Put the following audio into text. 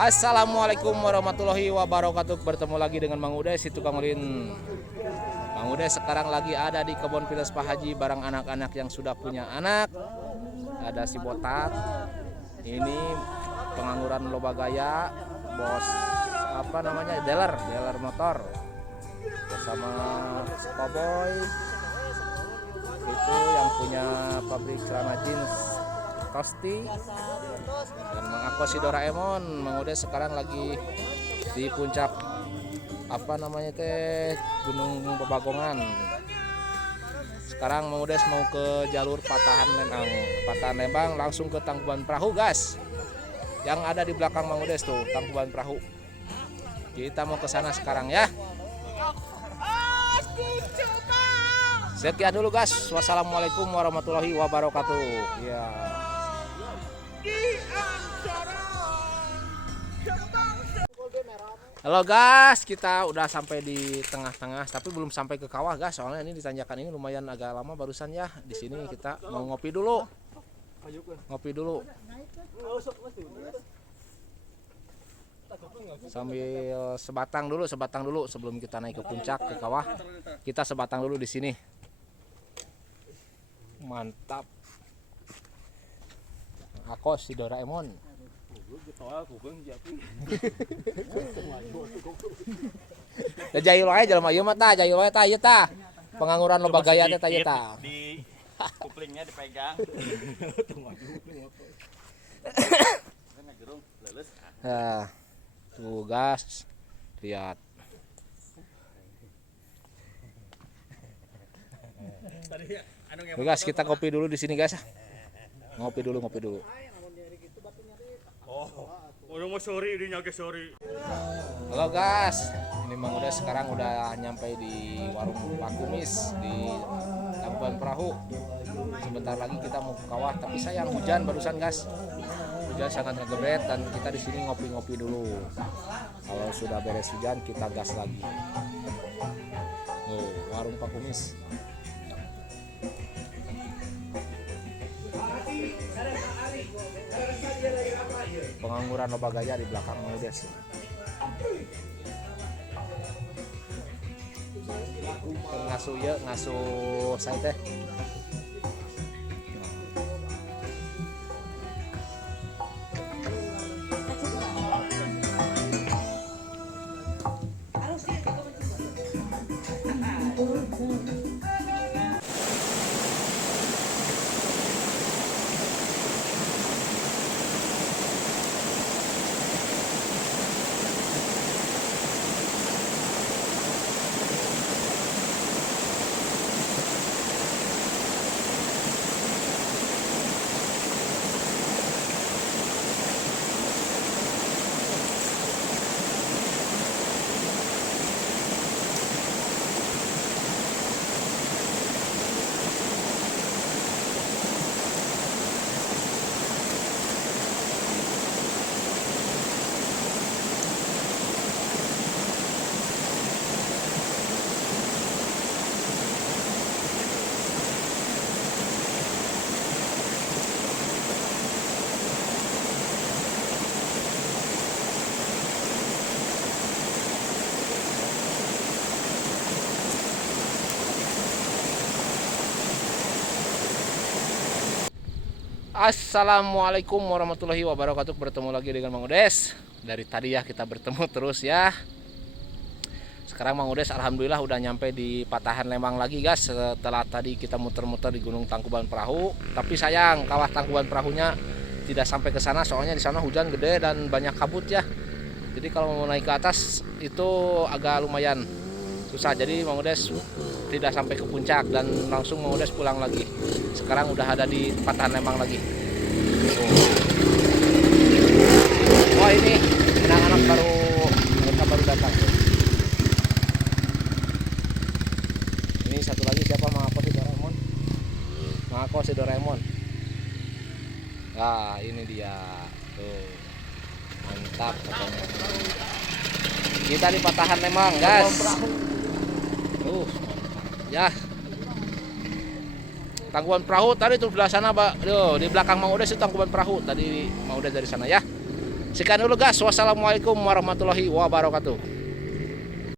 Assalamualaikum warahmatullahi wabarakatuh. Bertemu lagi dengan Mang Udes, itu Kang Ulin. Mang Udes sekarang lagi ada di kebun pinus Pak Haji bareng anak-anak yang sudah punya anak. Ada si Botak. Ini pengangguran loba gaya, bos dealer motor. Bersama Spaboy. Itu yang punya pabrik celana jeans Tosti dan Mang Ako si Doraemon. Mang Udes sekarang lagi di puncak Gunung Bebagongan. Sekarang Mang Udes mau ke jalur Patahan Lembang langsung ke Tangkuban Perahu, gas. Yang ada di belakang Mang Udes tuh Tangkuban Perahu. Kita mau ke sana sekarang ya. Sekian dulu gas. Wassalamualaikum warahmatullahi wabarakatuh. Ya. Halo guys, kita udah sampai di tengah-tengah, tapi belum sampai ke kawah guys. Soalnya ini di tanjakan ini lumayan agak lama barusan ya. Di sini kita mau ngopi dulu. Sambil sebatang dulu sebelum kita naik ke puncak ke kawah. Kita sebatang dulu di sini. Mantap. Ako si Doraemon. Da jahil wae jelema ieu mah tah, jahil wae tah ieu tah. Pengangguran loba gaya teh tah ieu tah. Di kuplingnya dipegang. Nah, tuh gas. Lihat. Guys, kita kopi dulu di sini guys. Ngopi dulu. Orang mau sorry, dia nyake sorry. Halo guys, ini Mang Udes sekarang udah nyampe di warung Pak Kumis di Tangkuban Perahu. Sebentar lagi kita mau ke kawah, tapi sayang hujan barusan guys. Hujan sangat ngegebet dan kita di sini ngopi-ngopi dulu. Kalau sudah beres hujan kita gas lagi. Warung Pak Kumis. Pengangguran loba gaya di belakang Mang Udes. Ngasuh saya teh. Assalamualaikum warahmatullahi wabarakatuh. Bertemu lagi dengan Mang Udes. Dari tadi ya kita bertemu terus ya. Sekarang Mang Udes alhamdulillah udah nyampe di Patahan Lembang lagi guys. Setelah tadi kita muter-muter di Gunung Tangkuban Perahu, tapi sayang kawah Tangkuban Perahunya tidak sampai ke sana soalnya di sana hujan gede dan banyak kabut ya. Jadi kalau mau naik ke atas itu agak lumayan susah. Jadi Mang Udes tidak sampai ke puncak dan langsung Mang Udes pulang lagi. Sekarang udah ada di Patahan Lembang lagi. Oh ini anak-anak mereka baru datang. Ini satu lagi siapa? Mang Ako si Doraemon. Mang Ako si Doraemon. Nah ini dia. Tuh. Mantap katanya. Kita di Patahan Lembang guys. Ya. Tangkuban Perahu tadi tuh sebelah sana, Pak. Di belakang Mang Udes itu Tangkuban Perahu. Tadi Mang Udes dari sana ya. Sekian dulu guys. Wassalamualaikum warahmatullahi wabarakatuh.